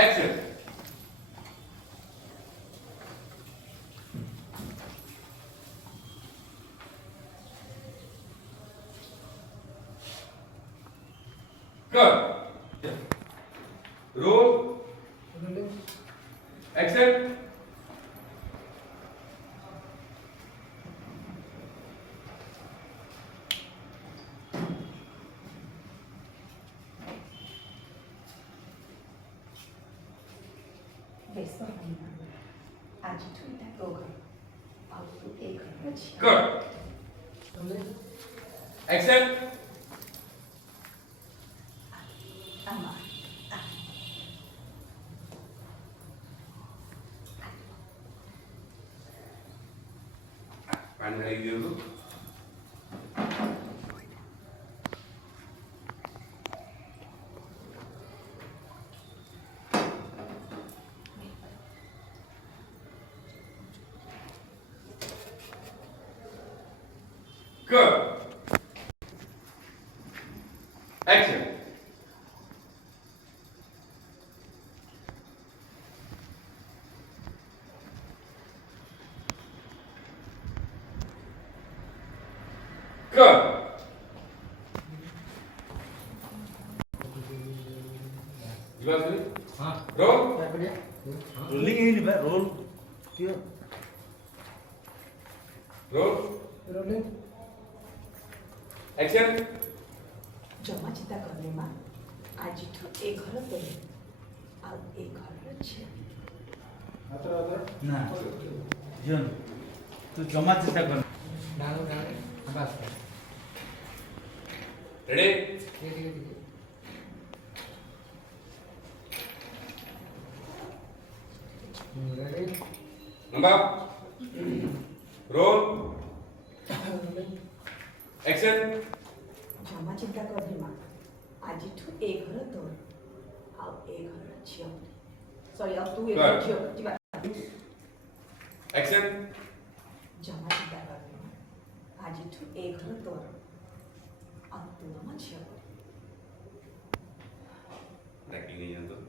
action. Cut. Roll. Action. Besok आज ठुटा गोगा अब तू एक बच्ची Cut. Action. ama Paano nalagyan dulu? Good. Action. Good. Gimana sih? हाँ Roll. रोलिंग यही नहीं भाई रोल क्यों Roll. Action. जमा चिता करने में आज ठु एक घर तो अब एक घर छे ना जोन तू जमा चेष्टा कर Ready? Number. Roll. Action. जमा चिता करने में आज ठु एक घर तो अब एक घर छे सॉरी अब तू एक Good. घर छे जी बात Action. जमा चिता करने में आज ठु एक घर तो अब तू नमा छे Acting नहीं है तो